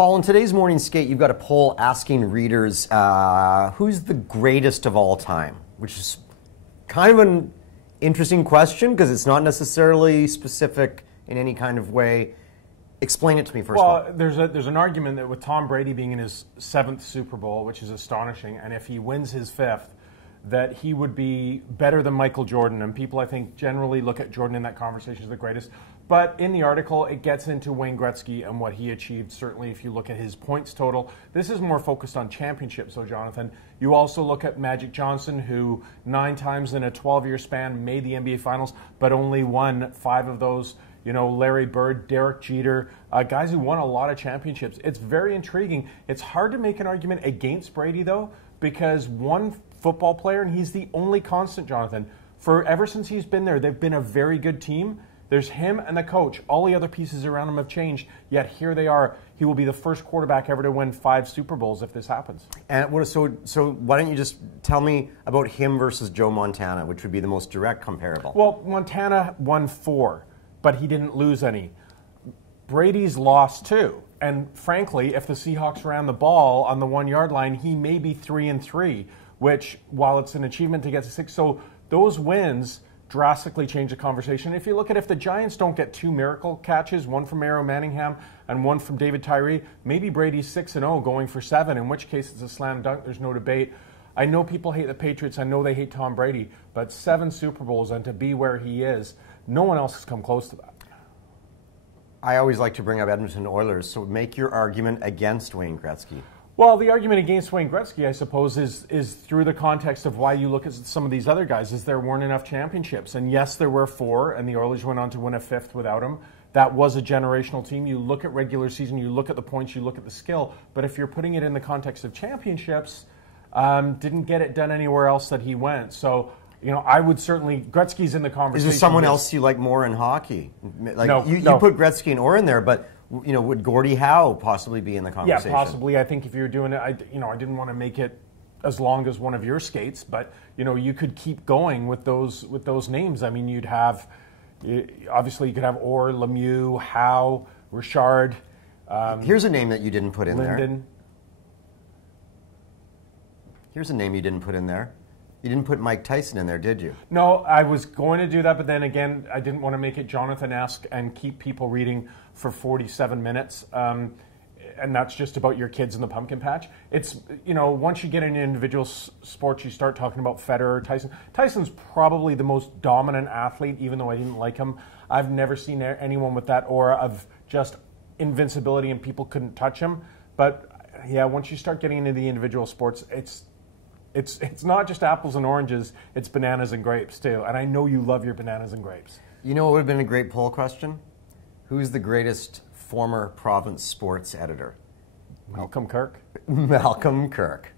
Paul, in today's morning skate, you've got a poll asking readers who's the greatest of all time, which is kind of an interesting question because it's not necessarily specific in any kind of way. Explain it to me first of all. Well, there's an argument that with Tom Brady being in his 7th Super Bowl, which is astonishing, and if he wins his 5th, that he would be better than Michael Jordan. And people, I think, generally look at Jordan in that conversation as the greatest. But in the article, it gets into Wayne Gretzky and what he achieved. Certainly, if you look at his points total, this is more focused on championships. So, Jonathan, you also look at Magic Johnson, who 9 times in a 12-year span made the NBA Finals, but only won 5 of those. You know, Larry Bird, Derek Jeter, guys who won a lot of championships. It's very intriguing. It's hard to make an argument against Brady, though, because one football player, and he's the only constant, Jonathan. Ever since he's been there, they've been a very good team. There's him and the coach. All the other pieces around him have changed, yet here they are. He will be the first quarterback ever to win 5 Super Bowls if this happens. And so why don't you just tell me about him versus Joe Montana, which would be the most direct comparable? Well, Montana won 4, but he didn't lose any. Brady's lost 2. And frankly, if the Seahawks ran the ball on the 1-yard line, he may be 3-3, which, while it's an achievement to get to 6, so those wins drastically change the conversation. If you look at if the Giants don't get 2 miracle catches, one from Arrow Manningham and one from David Tyree, maybe Brady's 6-0 going for 7, in which case it's a slam dunk. There's no debate. I know people hate the Patriots. I know they hate Tom Brady, but 7 Super Bowls and to be where he is, no one else has come close to that. I always like to bring up Edmonton Oilers, so make your argument against Wayne Gretzky. Well, the argument against Wayne Gretzky, I suppose, is through the context of why you look at some of these other guys, is there weren't enough championships. And yes, there were 4, and the Oilers went on to win a 5th without him. That was a generational team. You look at regular season, you look at the points, you look at the skill. But if you're putting it in the context of championships, didn't get it done anywhere else that he went. So, you know, I would certainly, Gretzky's in the conversation. Is there someone else you like more in hockey? Like, no, you put Gretzky and Orr in there, but you know, would Gordie Howe possibly be in the conversation? Yeah, possibly. I think if you're doing it, I didn't want to make it as long as one of your skates, but you know, you could keep going with those names. I mean, you'd have obviously you could have Orr, Lemieux, Howe, Richard. Here's a name that you didn't put in Linden. there. Here's a name you didn't put in there. You didn't put Mike Tyson in there, did you? No, I was going to do that, but then again, I didn't want to make it Jonathan-esque and keep people reading for 47 minutes. And that's just about your kids in the pumpkin patch. It's, you know, once you get into individual sports, you start talking about Federer, Tyson. Tyson's probably the most dominant athlete, even though I didn't like him. I've never seen anyone with that aura of just invincibility and people couldn't touch him. But yeah, once you start getting into the individual sports, it's not just apples and oranges, it's bananas and grapes too. And I know you love your bananas and grapes. You know what would have been a great poll question? Who's the greatest former province sports editor? Malcolm Kirk. Malcolm Kirk.